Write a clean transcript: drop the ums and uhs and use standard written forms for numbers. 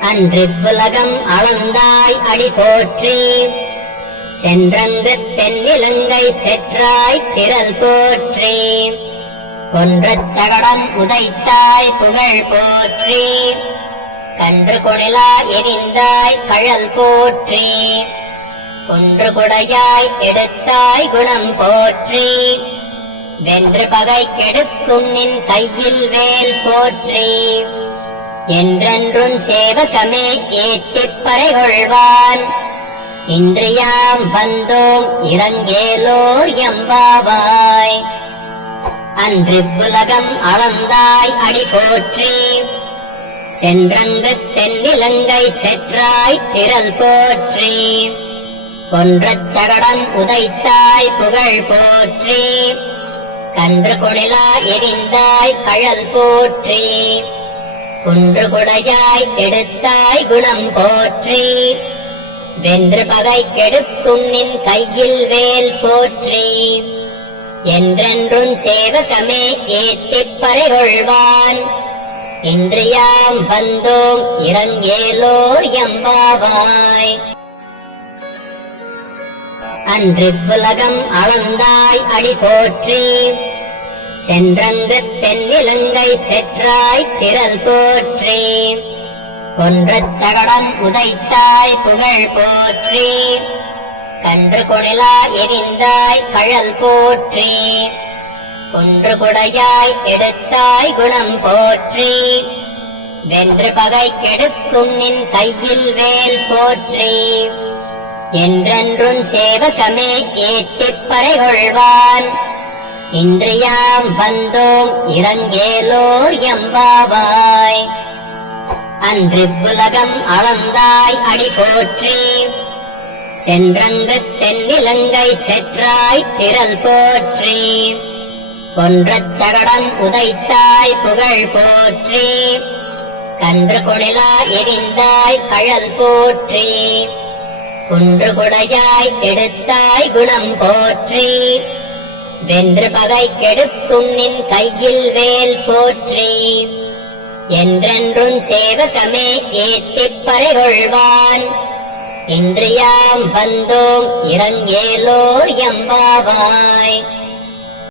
அன்றிவ்வுலகம் அளந்தாய் அடி போற்றி. சென்றங்கு தென்னிலங்கை செற்றாய் திரள் போற்றி. கொன்றச் சகடம் உதைத்தாய் புகழ் போற்றி. கன்று கொணிலா எரிந்தாய் கழல் போற்றி. கொன்று கொடையாய் எடுத்தாய் குணம் போற்றி. வென்று பகை கெடுக்கும் நின் கையில் வேல் போற்றி. என்றென்றும் சேவகமே ஏற்றிப் பறைகொள்வான். இன்று யாம் வந்தோம் இறங்கேலோர் எம்பாவாய். அன்றிவ்வுலகம் அளந்தாய் அடி போற்றி. சென்றங்கு தென்னிலங்கை செற்றாய் திரள் போற்றி. கொன்றச் சகடம் உதைத்தாய் புகழ் போற்றி. கன்று கொணிலா எரிந்தாய் கழல் போற்றி. குன்று கொடையாய் எடுத்தாய் குணம் போற்றி. வென்று பகை கெடுக்கும் நின் கையில் வேல் போற்றி. என்றென்றும் சேவகமே ஏற்றிப் பறைகொள்வான். இன்று யாம் வந்தோம் இறங்கேலோர் எம்பாவாய். அன்றிவ்வுலகம் அளந்தாய் அடி போற்றி. சென்றங்கு தென்னிலங்கை செற்றாய் திரள் போற்றி. கொன்றச் சகடம் உதைத்தாய் புகழ் போற்றி. கன்று கொணிலா எரிந்தாய் கழல் போற்றி. குன்று கொடையாய் எடுத்தாய் குணம் போற்றி. வென்று பகை கெடுக்கும் நின் கையில் வேல் போற்றி. என்றென்றும் சேவகமே ஏற்றிப் பறைகொள்வான். இன்று யாம் வந்தோம் இறங்கேலோர் எம்பாவாய். அன்றிவ்வுலகம் அளந்தாய் அடி போற்றி. சென்றங்கு தென்னிலங்கை செற்றாய் திரள் போற்றி. கொன்றச் சகடம் உதைத்தாய் புகழ் போற்றி. கன்று கொணிலா எரிந்தாய் கழல் போற்றி. குன்று கொடையாய் எடுத்தாய் குணம் போற்றி. வென்று பகை கெடுக்கும் நின் கையில் வேல் போற்றி. என்றென்றும் சேவகமே ஏற்றிப் பறைகொள்வான். இன்று யாம் வந்தோம் இறங்கேலோர் எம்பாவாய்.